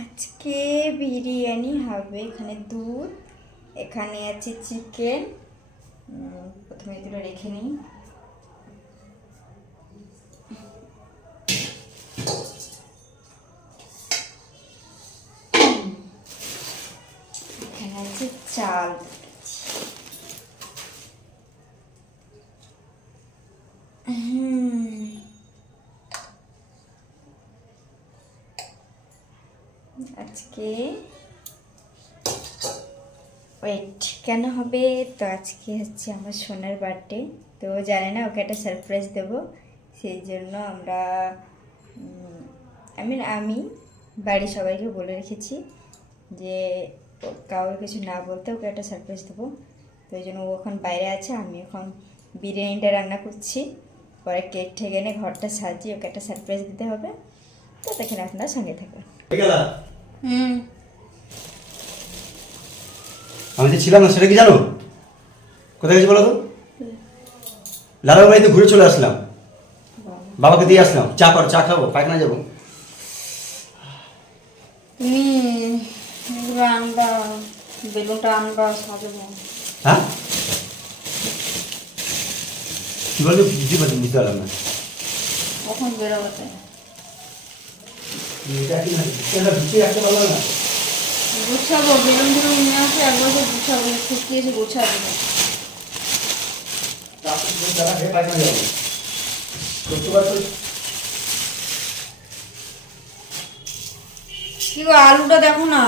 আজকে বিরিয়ানি হবে। এখানে দুধ, এখানে আছে চিকেন। প্রথমে এগুলো রেখে নিই। এখানে আছে চাল। আজকে ওয়েট কেন হবে, তো আজকে হচ্ছে আমার সোনার বার্থডে। তো জানে না, ওকে একটা সারপ্রাইজ দেবো, সেই জন্য আমি বাড়ির সবাইকে বলে রেখেছি যে কাউকে কিছু না বলতে ওকে একটা সারপ্রাইজ দেবো। তো ওই জন্য ও এখন বাইরে আছে, আমি এখন বিরিয়ানিটা রান্না করছি। পরে কেক ঠেকে এনে ঘরটা সাজিয়ে ওকে একটা সারপ্রাইজ দিতে হবে। তো দেখেন, আপনার সঙ্গে থাকবেন। আমি যে ছিলাম না, সেটা কি জানো? কোথায় গেছি বলো তো? লালার বাড়িতে ঘুরে চলে আসলাম, বাবাকে দিয়ে আসলাম। চা করো, চা খাবো, পায়খানা যাবো। আনবা, বেলুনটা আনবা, সাজাবো। হ্যাঁ, কি বলছো? বুঝতে পারলাম না। কখন বেরোবো? তাই রাখতে পারলাম না। গুছাবো, বেলুন টেলুন নিয়ে আসে, একবার গুছাবো, ফুটকি এসে গুছাবো। পায়খানা যাবো। কি গো, আলুটা দেখো না।